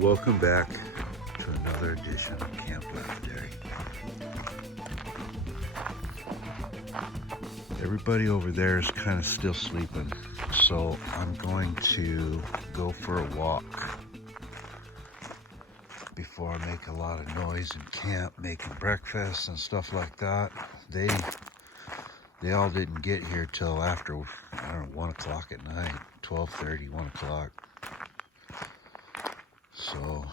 Welcome back to another edition of Camp Legendary. Everybody over there is kind of still sleeping, so I'm going to go for a walk before I make a lot of noise in camp, making breakfast and stuff like that. They all didn't get here till after, I don't know, 1 o'clock at night, 12:30, 1 o'clock. So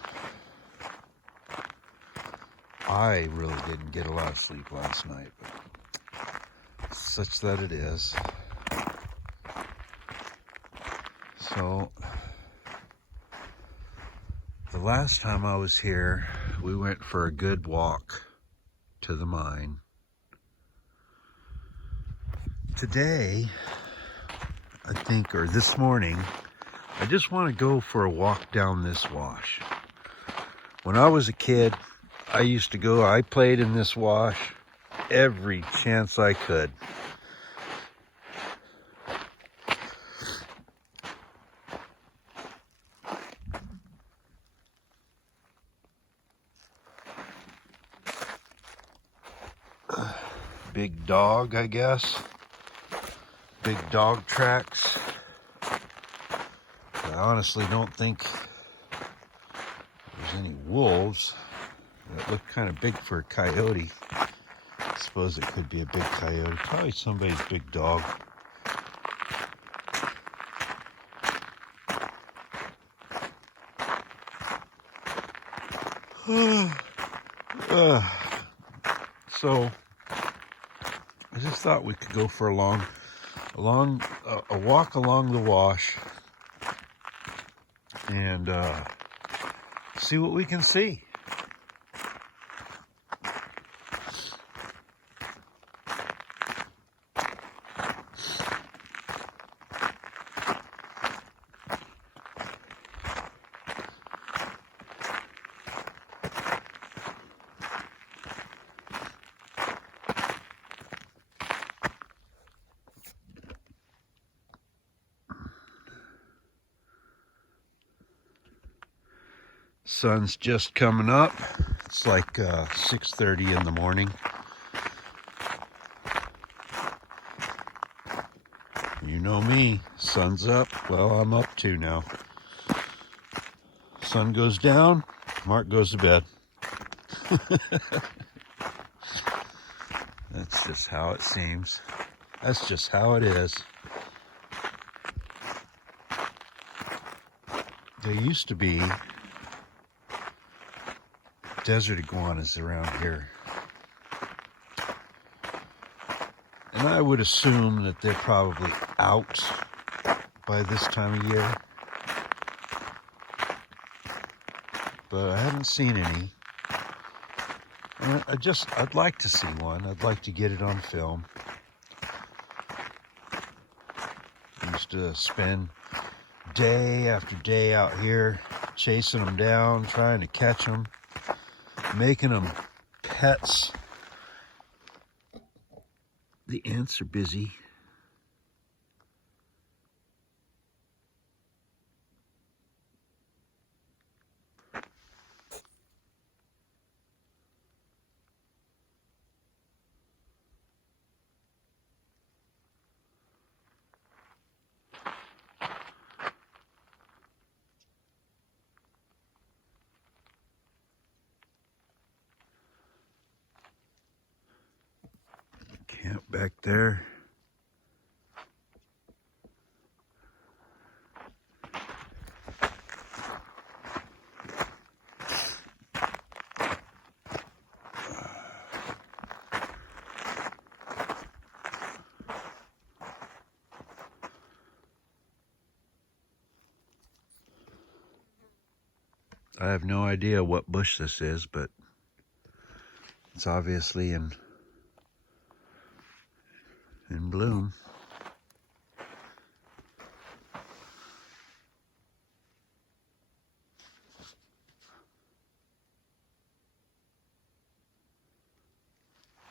I really didn't get a lot of sleep last night, but such that it is. So the last time I was here, we went for a good walk to the mine. Today, I think, or this morning, I just want to go for a walk down this wash. When I was a kid, I used to go, I played in this wash every chance I could. Big dog, I guess. Big dog tracks. I honestly don't think there's any wolves. That look kind of big for a coyote. I suppose it could be a big coyote. Probably somebody's big dog. So I just thought we could go for a walk along the wash and see what we can see. Sun's just coming up. It's like 6:30 in the morning. You know me, sun's up. Well, I'm up too now. Sun goes down, Marc goes to bed. That's just how it seems. That's just how it is. There used to be desert iguanas around here, and I would assume that they're probably out by this time of year, but I haven't seen any. And I'd like to see one. I'd like to get it on film. I used to spend day after day out here chasing them down, trying to catch them, making them pets. The ants are busy. Camp back there. I have no idea what bush this is, but it's obviously in bloom.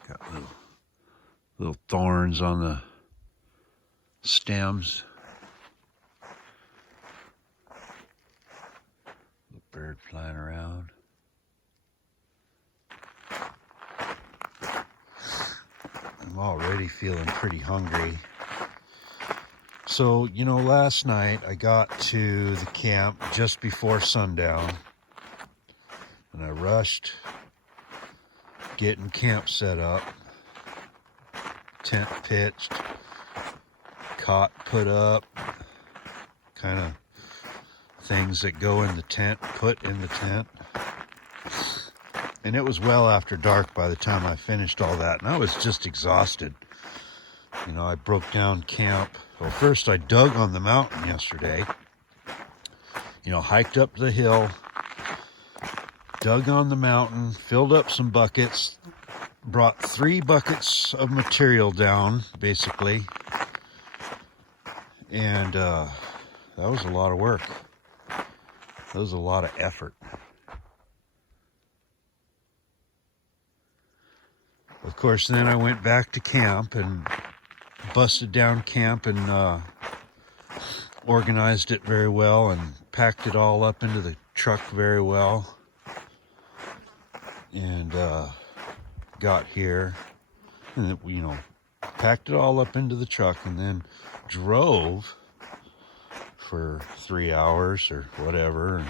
Got little thorns on the stems. The bird flying around. I'm already feeling pretty hungry. So, you know, last night I got to the camp just before sundown, and I rushed getting camp set up, tent pitched, cot put up, kind of things that go in the tent, put in the tent. And it was well after dark by the time I finished all that, and I was just exhausted. You know, I broke down camp. Well, first I dug on the mountain yesterday. You know, hiked up the hill, dug on the mountain, filled up some buckets, brought 3 buckets of material down, basically. And that was a lot of work. That was a lot of effort. Of course, then I went back to camp and busted down camp and organized it very well and packed it all up into the truck very well. And got here and, you know, packed it all up into the truck and then drove for 3 hours or whatever. And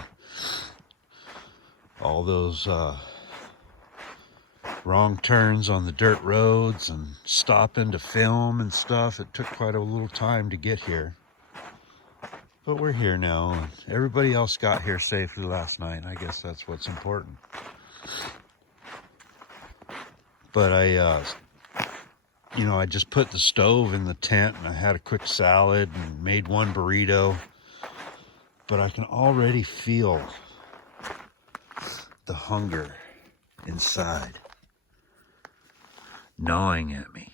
all those wrong turns on the dirt roads and stopping to film and stuff. It took quite a little time to get here. But we're here now, and everybody else got here safely last night. I guess that's what's important. But you know, I just put the stove in the tent, and I had a quick salad and made 1 burrito. But I can already feel the hunger inside gnawing at me.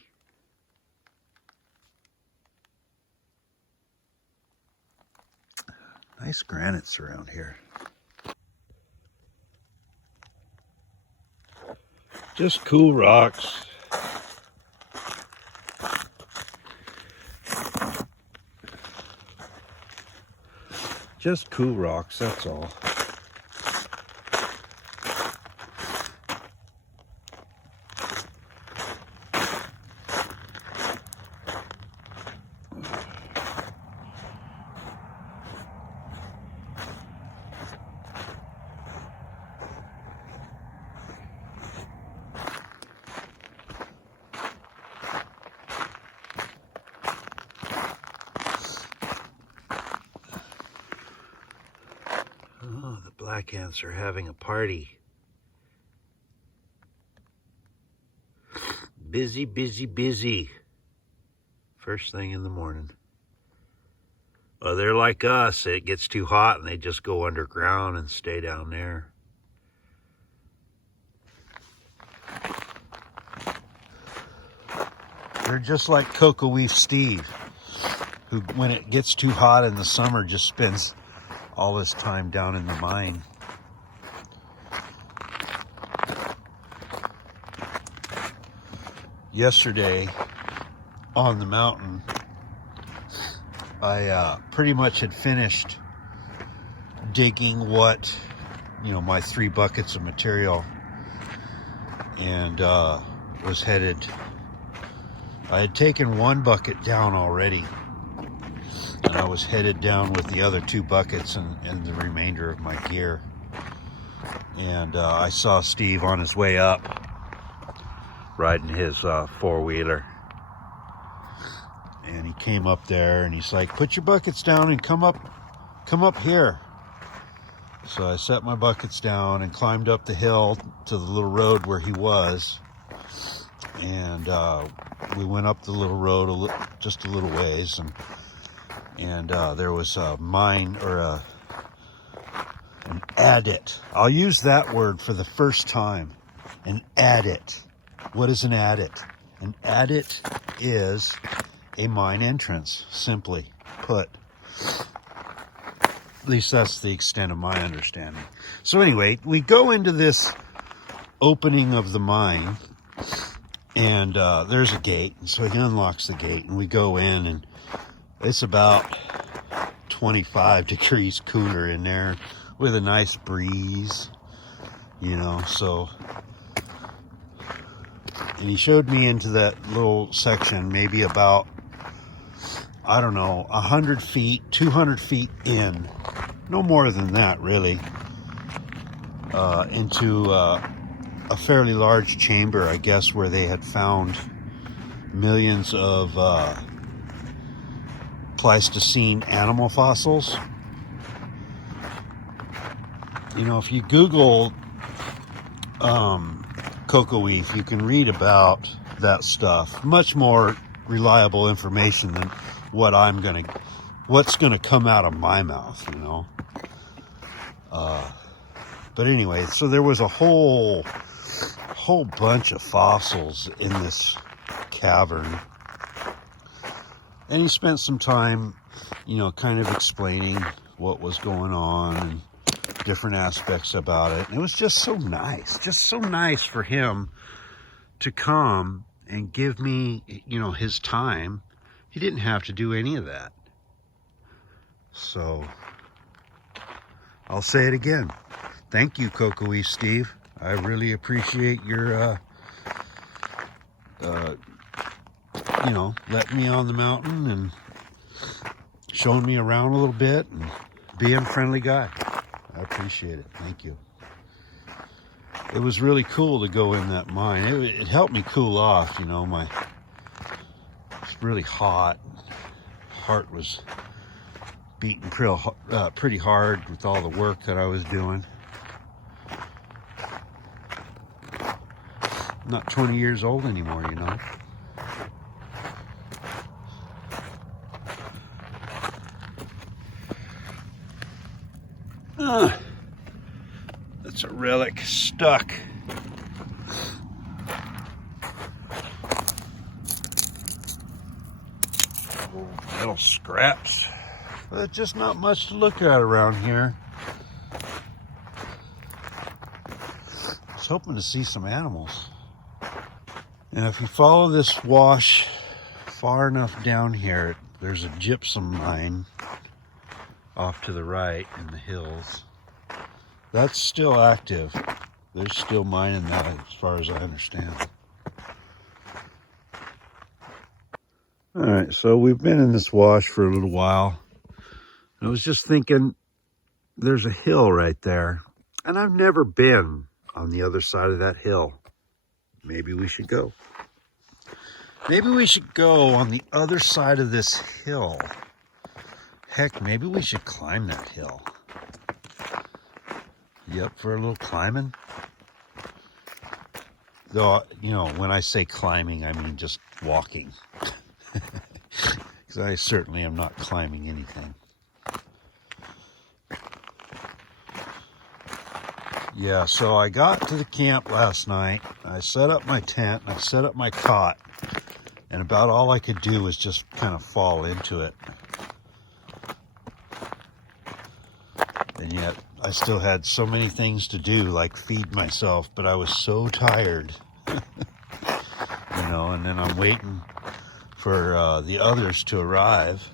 Nice granites around here. Just cool rocks. Just cool rocks, that's all. Oh, the black ants are having a party. Busy, busy, busy. First thing in the morning. Well, they're like us. It gets too hot and they just go underground and stay down there. They're just like Cocoa Leaf Steve, who, when it gets too hot in the summer, just spends all his time down in the mine. Yesterday on the mountain, I pretty much had finished digging what, you know, my 3 buckets of material, and was headed. I had taken 1 bucket down already, and I was headed down with the other 2 buckets and the remainder of my gear. And I saw Steve on his way up, riding his 4-wheeler. And he came up there and he's like, put your buckets down and come up here. So I set my buckets down and climbed up the hill to the little road where he was. And we went up the little road just a little ways, and there was a mine, or an adit. I'll use that word for the first time. An adit. What is an adit? An adit is a mine entrance, simply put. At least that's the extent of my understanding. So anyway, we go into this opening of the mine, and there's a gate. So he unlocks the gate, and we go in, and it's about 25 degrees cooler in there. with a nice breeze, you know, so. And he showed me into that little section, maybe about, I don't know, 100 feet, 200 feet in, no more than that really, into a fairly large chamber, I guess, where they had found millions of Pleistocene animal fossils. You know, if you Google cocoa leaf, you can read about that stuff. Much more reliable information than what's gonna come out of my mouth, you know. But anyway, so there was a whole bunch of fossils in this cavern, and he spent some time, you know, kind of explaining what was going on and different aspects about it. And it was just so nice for him to come and give me, you know, his time. He didn't have to do any of that. So I'll say it again. Thank you, Cocoa Leaf Steve. I really appreciate your, you know, letting me on the mountain and showing me around a little bit and being a friendly guy. I appreciate it. Thank you. It was really cool to go in that mine. It helped me cool off, you know. It was really hot. Heart was beating pretty hard with all the work that I was doing. I'm not 20 years old anymore, you know. That's a relic stuck. Little scraps. But just not much to look at around here. I was hoping to see some animals. And if you follow this wash far enough down here, there's a gypsum mine off to the right in the hills. That's still active. They're still mining that, as far as I understand. All right, so we've been in this wash for a little while. I was just thinking, there's a hill right there, and I've never been on the other side of that hill. Maybe we should go. Maybe we should go on the other side of this hill. Heck, maybe we should climb that hill. You up for a little climbing? Though, you know, when I say climbing, I mean just walking. Because I certainly am not climbing anything. Yeah, so I got to the camp last night. I set up my tent, I set up my cot, and about all I could do was just kind of fall into it. And yet, I still had so many things to do, like feed myself, but I was so tired. You know, and then I'm waiting for the others to arrive.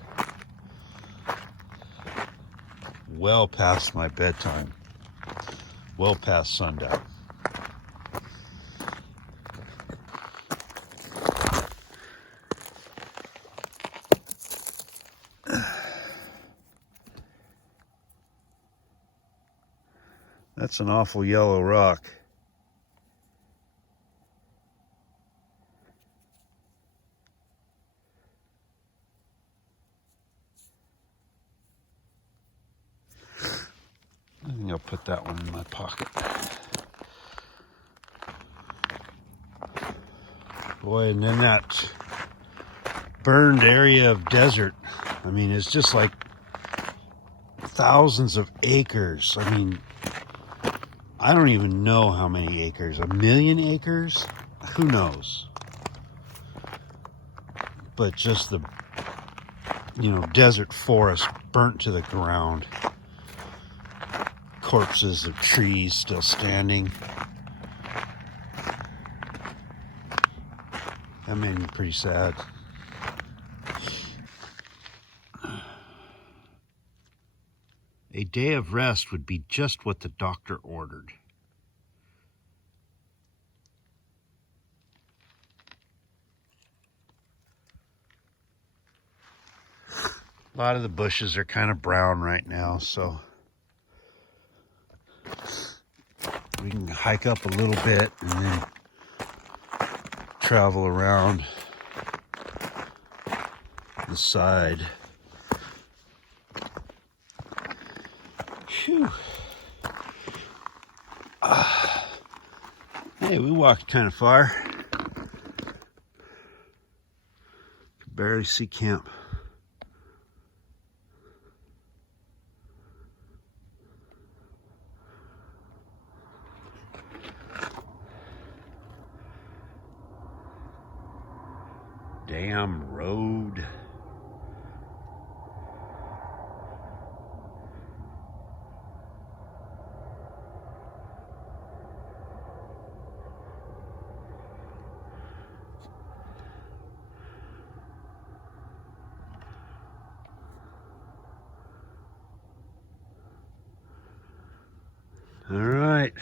Well past my bedtime. Well past sundown. That's an awful yellow rock. I think I'll put that one in my pocket. Boy, and then that burned area of desert. I mean, it's just like thousands of acres. I mean, I don't even know how many acres. 1 million acres? Who knows? But just the, you know, desert forest burnt to the ground. Corpses of trees still standing. That made me pretty sad. A day of rest would be just what the doctor ordered. A lot of the bushes are kind of brown right now, so we can hike up a little bit and then travel around the side. Phew. Hey, we walked kind of far. Could barely see camp. Damn road. All right.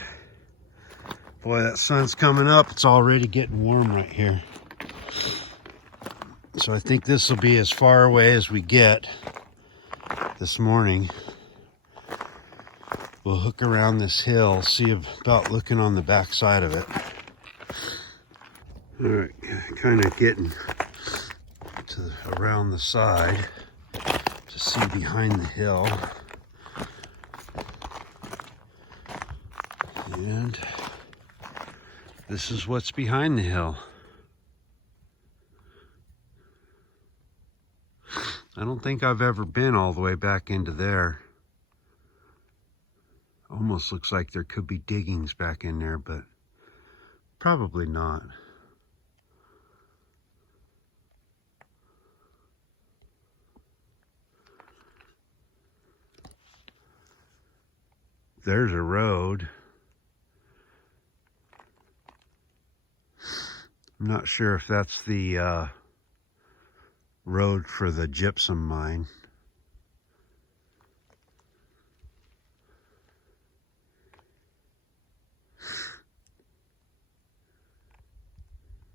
Boy, that sun's coming up. It's already getting warm right here. So I think this will be as far away as we get this morning. We'll hook around this hill, see about looking on the back side of it. All right, kind of getting to around the side to see behind the hill. And this is what's behind the hill. I don't think I've ever been all the way back into there. Almost looks like there could be diggings back in there, but probably not. There's a road. I'm not sure if that's the road for the gypsum mine.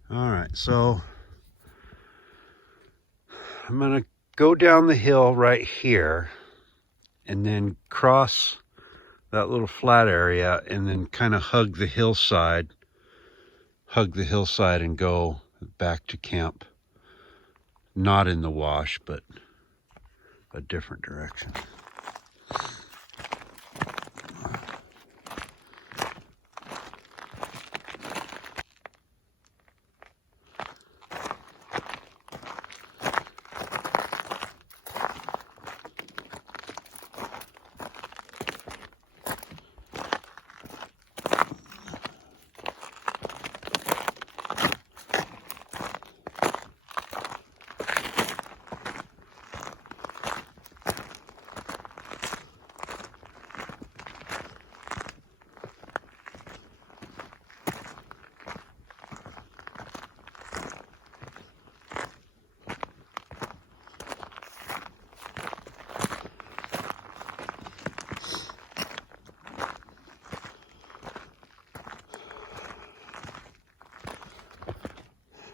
All right, so I'm gonna go down the hill right here and then cross that little flat area and then kind of hug the hillside and go back to camp. Not in the wash, but a different direction.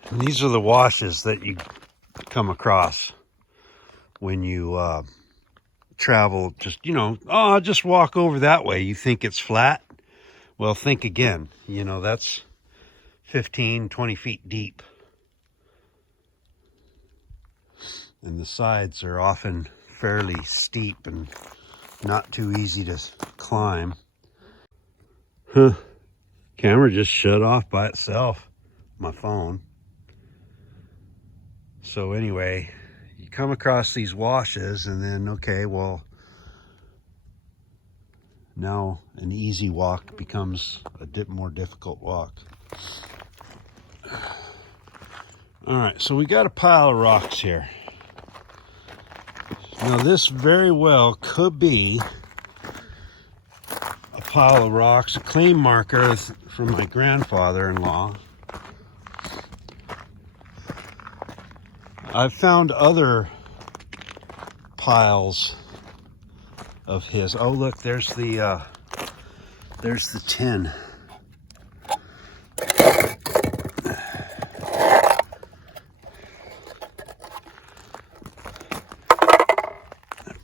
And these are the washes that you come across when you travel. Just, oh, I'll just walk over that way. You think it's flat? Well, think again. That's 15, 20 feet deep. And the sides are often fairly steep and not too easy to climb. Camera just shut off by itself. My phone. So anyway, you come across these washes and then, okay, well, now an easy walk becomes a more difficult walk. All right, so we got a pile of rocks here. Now this very well could be a pile of rocks, a claim marker from my grandfather-in-law. I've found other piles of his. Oh, look, there's the tin.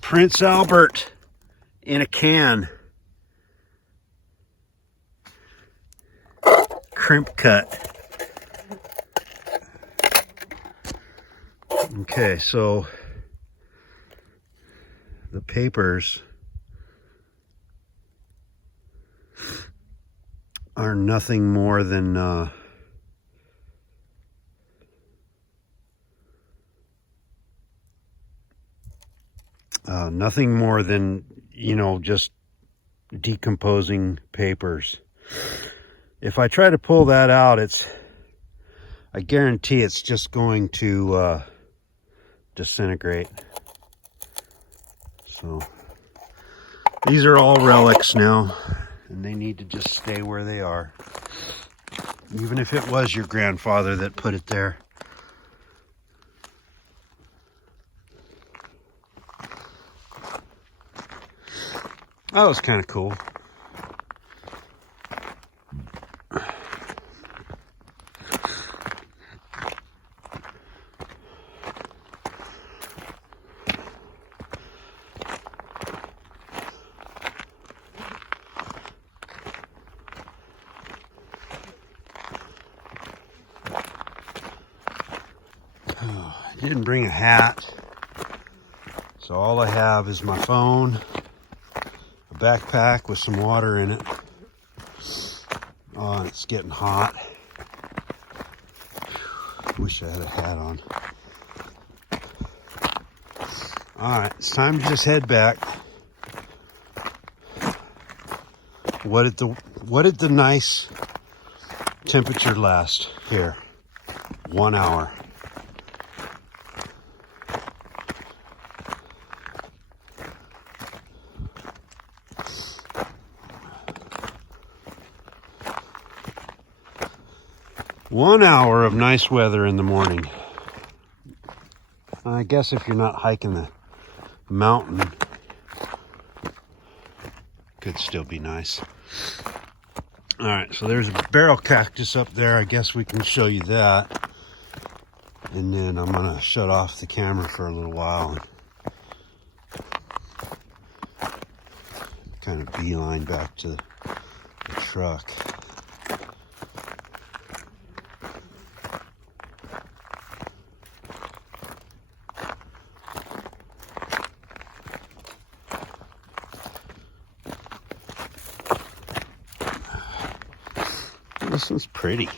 Prince Albert in a can. Crimp cut. Okay, so the papers are nothing more than you know, just decomposing papers. If I try to pull that out, I guarantee it's just going to disintegrate. So these are all relics now, and they need to just stay where they are. Even if it was your grandfather that put it there. That was kind of cool. I didn't bring a hat, so all I have is my phone, a backpack with some water in it. Oh, and it's getting hot. Wish I had a hat on. All right, it's time to just head back. What did the nice temperature last here? 1 hour. One hour of nice weather in the morning. I guess if you're not hiking the mountain, could still be nice. All right, so there's a barrel cactus up there. I guess we can show you that. And then I'm gonna shut off the camera for a little while and kind of beeline back to the truck. This one's pretty.